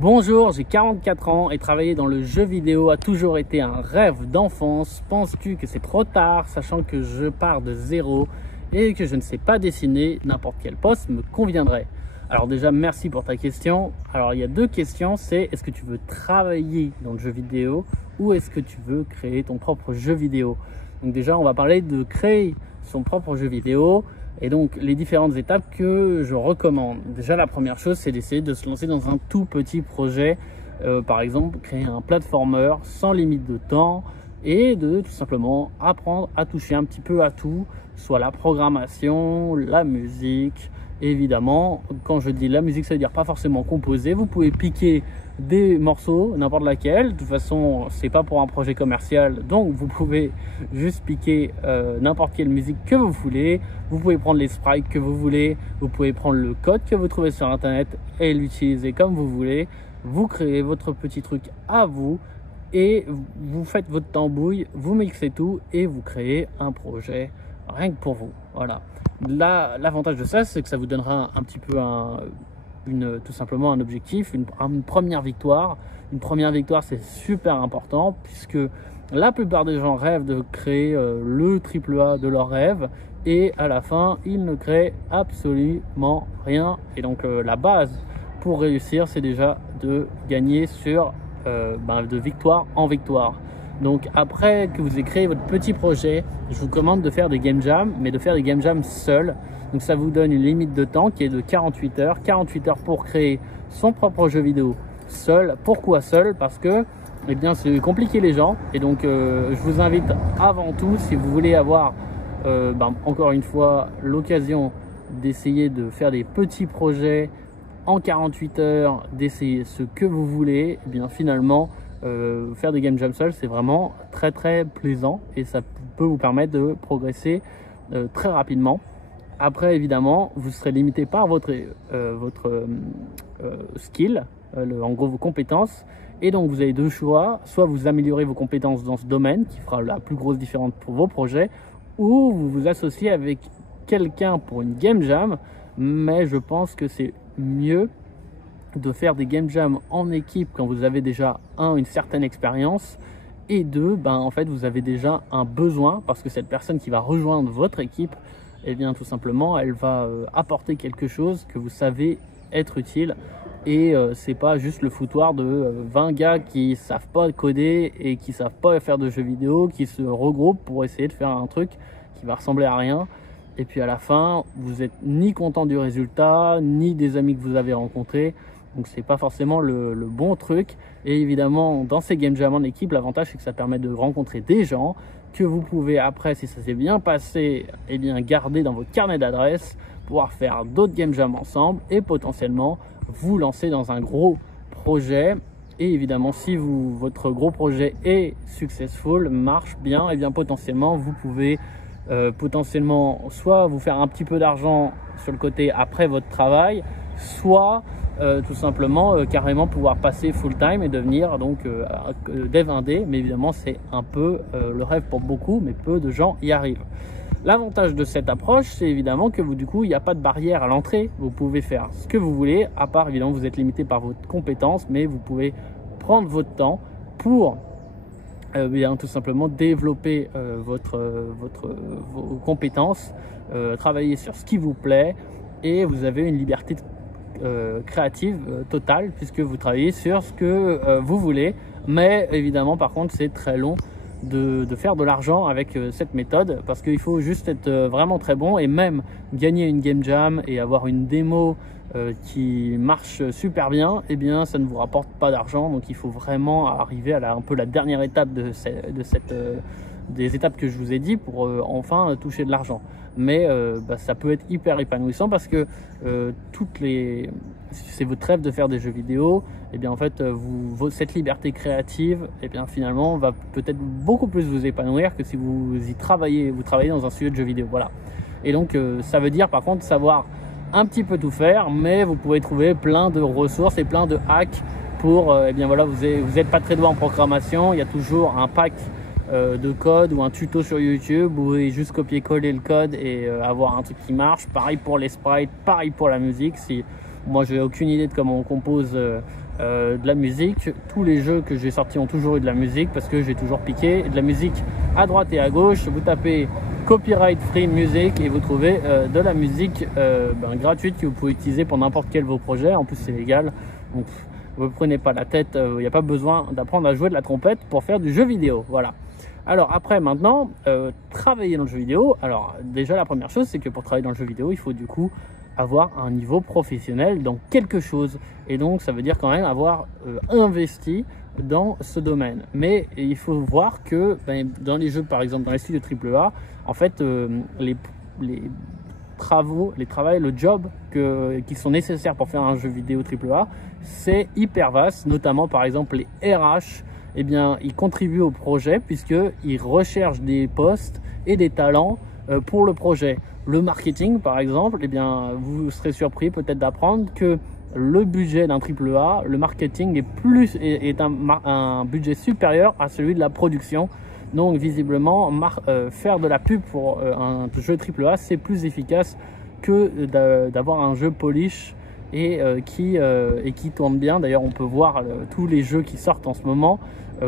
Bonjour, j'ai 44 ans et travailler dans le jeu vidéo a toujours été un rêve d'enfance. Penses-tu que c'est trop tard, sachant que je pars de zéro et que je ne sais pas dessiner, n'importe quel poste me conviendrait? Alors déjà, merci pour ta question. Alors il y a deux questions, c'est est-ce que tu veux travailler dans le jeu vidéo ou est-ce que tu veux créer ton propre jeu vidéo? Donc déjà, on va parler de créer son propre jeu vidéo. Et donc, les différentes étapes que je recommande. Déjà, la première chose, c'est d'essayer de se lancer dans un tout petit projet. Par exemple, créer un platformer sans limite de temps et de tout simplement apprendre à toucher un petit peu à tout, soit la programmation, la musique. Évidemment, quand je dis la musique, ça veut dire pas forcément composer. Vous pouvez piquer des morceaux, n'importe laquelle. De toute façon, c'est pas pour un projet commercial, donc vous pouvez juste piquer n'importe quelle musique que vous voulez. Vous pouvez prendre les sprites que vous voulez. Vous pouvez prendre le code que vous trouvez sur internet et l'utiliser comme vous voulez. Vous créez votre petit truc à vous et vous faites votre tambouille, vous mixez tout et vous créez un projet rien que pour vous. Voilà. Là, l'avantage de ça, c'est que ça vous donnera un petit peu tout simplement un objectif, une première victoire. Une première victoire, c'est super important puisque la plupart des gens rêvent de créer le AAA de leur rêve et à la fin, ils ne créent absolument rien. Et donc, la base pour réussir, c'est déjà de gagner de victoire en victoire. Donc après que vous ayez créé votre petit projet, je vous recommande de faire des game jams, mais de faire des game jams seuls. Donc ça vous donne une limite de temps qui est de 48 heures. 48 heures pour créer son propre jeu vidéo seul. Pourquoi seul? Parce que c'est compliqué les gens. Et donc je vous invite avant tout, si vous voulez avoir encore une fois l'occasion d'essayer de faire des petits projets en 48 heures, d'essayer ce que vous voulez, finalement faire des game jams seul, c'est vraiment très plaisant et ça peut vous permettre de progresser très rapidement. Après, évidemment, vous serez limité par votre skill, en gros vos compétences. Et donc, vous avez deux choix. Soit vous améliorez vos compétences dans ce domaine, qui fera la plus grosse différence pour vos projets, ou vous vous associez avec quelqu'un pour une game jam. Mais je pense que c'est mieux de faire des game jams en équipe quand vous avez déjà une certaine expérience et deux, en fait vous avez déjà un besoin parce que cette personne qui va rejoindre votre équipe, tout simplement elle va apporter quelque chose que vous savez être utile et c'est pas juste le foutoir de 20 gars qui savent pas coder et qui savent pas faire de jeux vidéo, qui se regroupent pour essayer de faire un truc qui va ressembler à rien. Et puis à la fin, vous êtes ni content du résultat, ni des amis que vous avez rencontrés. Donc c'est pas forcément le bon truc. Et évidemment, dans ces game jams en équipe, l'avantage c'est que ça permet de rencontrer des gens que vous pouvez après, si ça s'est bien passé, garder dans votre carnet d'adresses, pouvoir faire d'autres game jams ensemble et potentiellement vous lancer dans un gros projet. Et évidemment, si votre gros projet est successful, marche bien, potentiellement vous pouvez soit vous faire un petit peu d'argent sur le côté après votre travail, soit tout simplement carrément pouvoir passer full time et devenir dev indé. Mais évidemment c'est un peu le rêve pour beaucoup, mais peu de gens y arrivent. L'avantage de cette approche, c'est évidemment que il n'y a pas de barrière à l'entrée. Vous pouvez faire ce que vous voulez, à part évidemment vous êtes limité par votre compétence, mais vous pouvez prendre votre temps pour tout simplement développer vos compétences, travailler sur ce qui vous plaît et vous avez une liberté créative totale puisque vous travaillez sur ce que vous voulez. Mais évidemment par contre c'est très long de faire de l'argent avec cette méthode parce qu'il faut juste être vraiment très bon et même gagner une game jam et avoir une démo qui marche super bien, ça ne vous rapporte pas d'argent. Donc il faut vraiment arriver à un peu la dernière étape des étapes que je vous ai dit pour enfin toucher de l'argent. Mais ça peut être hyper épanouissant parce que si c'est votre rêve de faire des jeux vidéo, en fait cette liberté créative finalement va peut-être beaucoup plus vous épanouir que si vous travaillez dans un studio de jeux vidéo. Voilà. Et donc ça veut dire par contre savoir un petit peu tout faire, mais vous pouvez trouver plein de ressources et plein de hacks pour vous êtes pas très doué en programmation, il y a toujours un pack de code ou un tuto sur YouTube où il juste copier-coller le code et avoir un truc qui marche. Pareil pour les sprites, pareil pour la musique. Si Moi, j'ai aucune idée de comment on compose de la musique. Tous les jeux que j'ai sortis ont toujours eu de la musique parce que j'ai toujours piqué de la musique à droite et à gauche. Vous tapez copyright free music et vous trouvez de la musique gratuite que vous pouvez utiliser pour n'importe quel de vos projets. En plus, c'est légal. Donc, vous ne prenez pas la tête. Il n'y a pas besoin d'apprendre à jouer de la trompette pour faire du jeu vidéo. Voilà. Alors après, maintenant, travailler dans le jeu vidéo. Alors déjà, la première chose, c'est que pour travailler dans le jeu vidéo, il faut du coup avoir un niveau professionnel dans quelque chose. Et donc, ça veut dire quand même avoir investi dans ce domaine. Mais il faut voir que dans les jeux, par exemple, dans les studios AAA, en fait, les travaux, le job qui sont nécessaires pour faire un jeu vidéo AAA, c'est hyper vaste. Notamment, par exemple, les RH, eh bien, ils contribuent au projet puisqu'ils recherchent des postes et des talents pour le projet. Le marketing, par exemple, eh bien, vous serez surpris peut-être d'apprendre que le budget d'un AAA, le marketing est un budget supérieur à celui de la production. Donc, visiblement, faire de la pub pour un jeu AAA, c'est plus efficace que d'avoir un jeu polish et qui tourne bien. D'ailleurs, on peut voir tous les jeux qui sortent en ce moment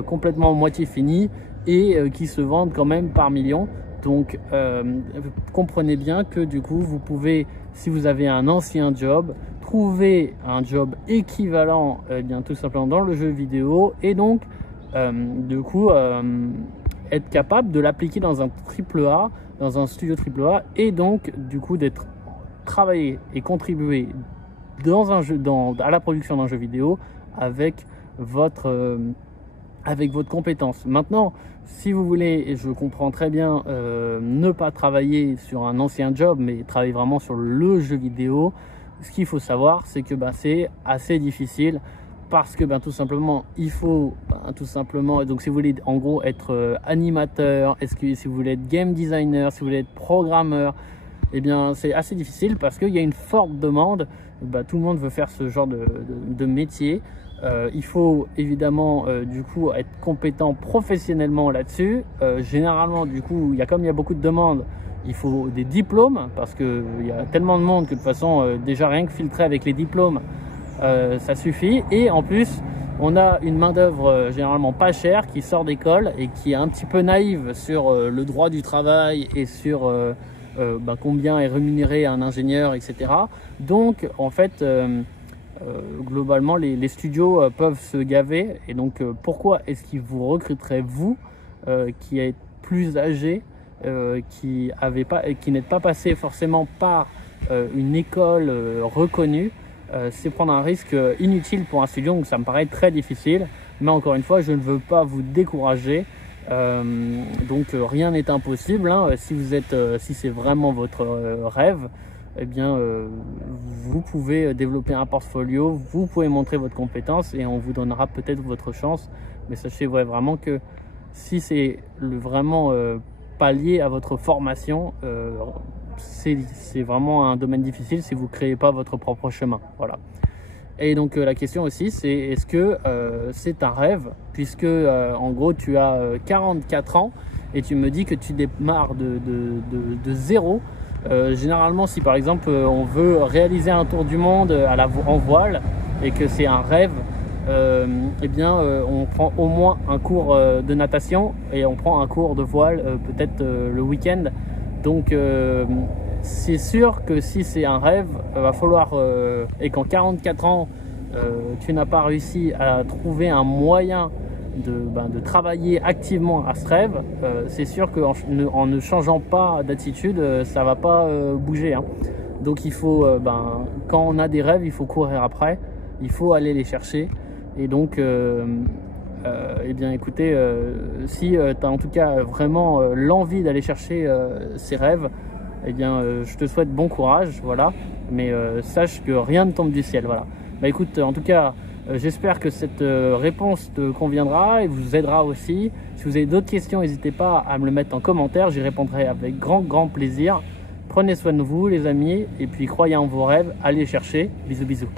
complètement moitié finis et qui se vendent quand même par millions. Donc, comprenez bien que du coup, vous pouvez, si vous avez un ancien job, trouver un job équivalent bien tout simplement dans le jeu vidéo et donc, du coup, être capable de l'appliquer dans un AAA, dans un studio AAA et donc, du coup, d'être travailler et contribuer dans un jeu, à la production d'un jeu vidéo avec votre compétence. Maintenant, si vous voulez, et je comprends très bien, ne pas travailler sur un ancien job, mais travailler vraiment sur le jeu vidéo, ce qu'il faut savoir, c'est que c'est assez difficile parce que tout simplement, il faut tout simplement, donc si vous voulez en gros être animateur, si vous voulez être game designer, si vous voulez être programmeur, eh bien c'est assez difficile parce qu'il y a une forte demande. Tout le monde veut faire ce genre de métier. Il faut évidemment du coup être compétent professionnellement là-dessus. Généralement du coup, comme il y a beaucoup de demandes, il faut des diplômes parce qu'il y a tellement de monde que de toute façon déjà rien que filtrer avec les diplômes, ça suffit. Et en plus, on a une main d'œuvre généralement pas chère qui sort d'école et qui est un petit peu naïve sur le droit du travail et sur combien est rémunéré un ingénieur, etc. Donc en fait, globalement, les studios peuvent se gaver. Et donc, pourquoi est-ce qu'ils vous recruteraient, vous, qui êtes plus âgé, qui n'êtes pas passé forcément par une école reconnue? C'est prendre un risque inutile pour un studio. Donc, ça me paraît très difficile. Mais encore une fois, je ne veux pas vous décourager. Donc, rien n'est impossible. Si c'est vraiment votre rêve, eh bien, vous pouvez développer un portfolio, vous pouvez montrer votre compétence et on vous donnera peut-être votre chance. Mais sachez vraiment que si c'est vraiment pas lié à votre formation, c'est vraiment un domaine difficile si vous ne créez pas votre propre chemin. Voilà. Et donc la question aussi, c'est est-ce que c'est un rêve, puisque en gros tu as 44 ans et tu me dis que tu démarres de zéro. Généralement, si par exemple on veut réaliser un tour du monde en voile et que c'est un rêve, eh bien on prend au moins un cours de natation et on prend un cours de voile peut-être le week-end. Donc c'est sûr que si c'est un rêve, va falloir et qu'en 44 ans tu n'as pas réussi à trouver un moyen de travailler activement à ce rêve, c'est sûr qu'en ne changeant pas d'attitude, ça va pas bouger, hein. Donc il faut, quand on a des rêves, il faut courir après, il faut aller les chercher. Et donc, eh bien écoutez, si tu as en tout cas vraiment l'envie d'aller chercher ces rêves, eh bien je te souhaite bon courage, voilà. Mais sache que rien ne tombe du ciel, voilà. Écoute, en tout cas, j'espère que cette réponse te conviendra et vous aidera aussi. Si vous avez d'autres questions, n'hésitez pas à me le mettre en commentaire, j'y répondrai avec grand plaisir. Prenez soin de vous les amis et puis croyez en vos rêves, allez chercher. Bisous bisous.